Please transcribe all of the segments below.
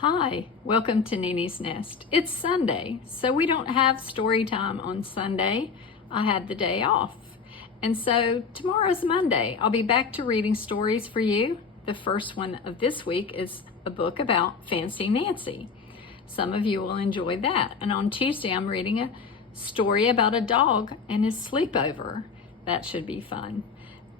Hi, welcome to Nini's Nest. It's Sunday, so we don't have story time on Sunday. I had the day off. And so tomorrow's Monday. I'll be back to reading stories for you. The first one of this week is a book about Fancy Nancy. Some of you will enjoy that. And on Tuesday, I'm reading a story about a dog and his sleepover. That should be fun.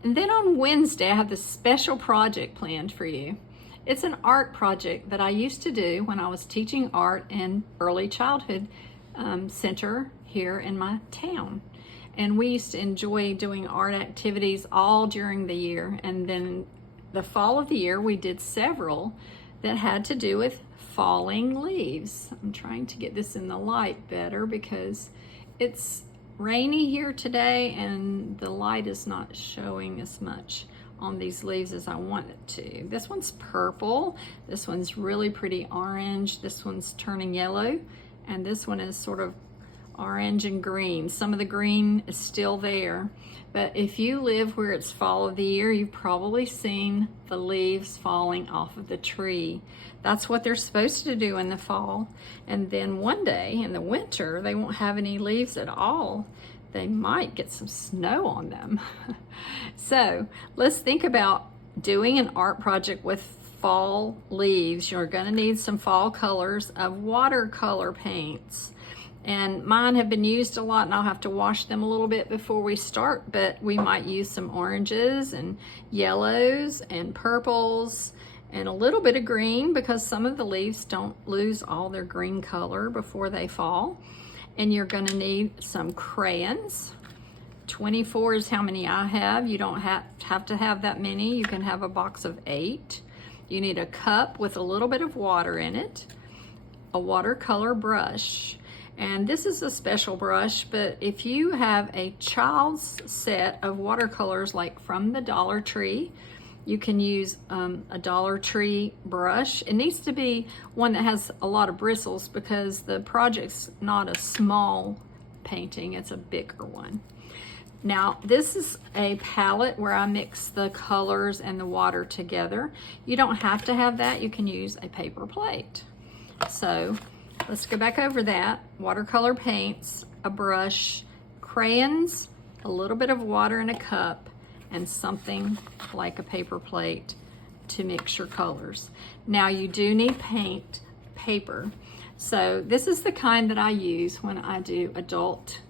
And then on Wednesday, I have this special project planned for you. It's an art project that I used to do when I was teaching art in early childhood center here in my town. And we used to enjoy doing art activities all during the year. And then the fall of the year, we did several that had to do with falling leaves. I'm trying to get this in the light better because it's rainy here today and the light is not showing as much on these leaves as I want it to. This one's purple, this one's really pretty orange, this one's turning yellow, and this one is sort of orange and green. Some of the green is still there, but if you live where it's fall of the year, you've probably seen the leaves falling off of the tree. That's what they're supposed to do in the fall, and then one day in the winter they won't have any leaves at all. They might get some snow on them. So let's think about doing an art project with fall leaves. You're going to need some fall colors of watercolor paints. And mine have been used a lot and I'll have to wash them a little bit before we start, but we might use some oranges and yellows and purples and a little bit of green because some of the leaves don't lose all their green color before they fall. And you're going to need some crayons. 24 is how many I have. You don't have to have that many. You can have a box of 8. You need a cup with a little bit of water in it, a watercolor brush. And this is a special brush, but if you have a child's set of watercolors like from the Dollar Tree, you can use a Dollar Tree brush. It needs to be one that has a lot of bristles because the project's not a small painting, it's a bigger one. Now, this is a palette where I mix the colors and the water together. You don't have to have that, you can use a paper plate. So let's go back over that. Watercolor paints, a brush, crayons, a little bit of water in a cup, and something like a paper plate to mix your colors. Now you do need paint paper. So this is the kind that I use when I do adult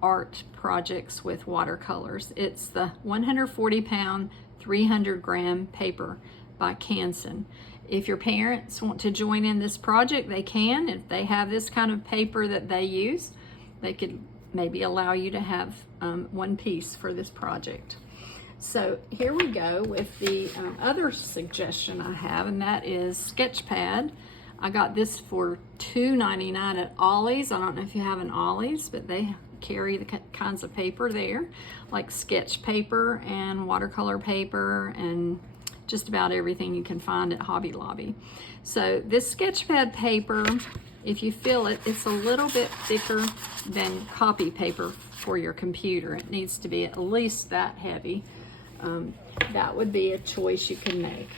art projects with watercolors. It's the 140 pound, 300 gram paper by Canson. If your parents want to join in this project, they can. If they have this kind of paper that they use, they could maybe allow you to have one piece for this project. So here we go with the other suggestion I have, and that is sketch pad. I got this for $2.99 at Ollie's. I don't know if you have an Ollie's, but they carry the kinds of paper there, like sketch paper and watercolor paper and just about everything you can find at Hobby Lobby. So this sketch pad paper, if you feel it, it's a little bit thicker than copy paper for your computer. It needs to be at least that heavy. That would be a choice you can make.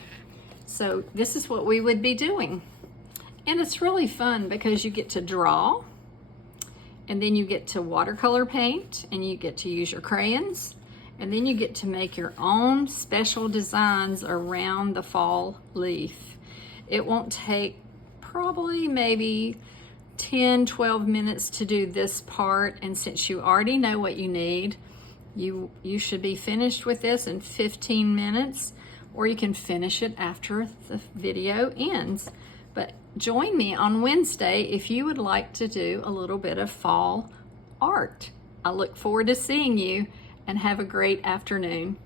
So this is what we would be doing. And it's really fun because you get to draw, and then you get to watercolor paint, and you get to use your crayons, and then you get to make your own special designs around the fall leaf. It won't take probably maybe 10-12 minutes to do this part, and since you already know what you need, you should be finished with this in 15 minutes, or you can finish it after the video ends. But join me on Wednesday if you would like to do a little bit of fall art. I look forward to seeing you, and have a great afternoon.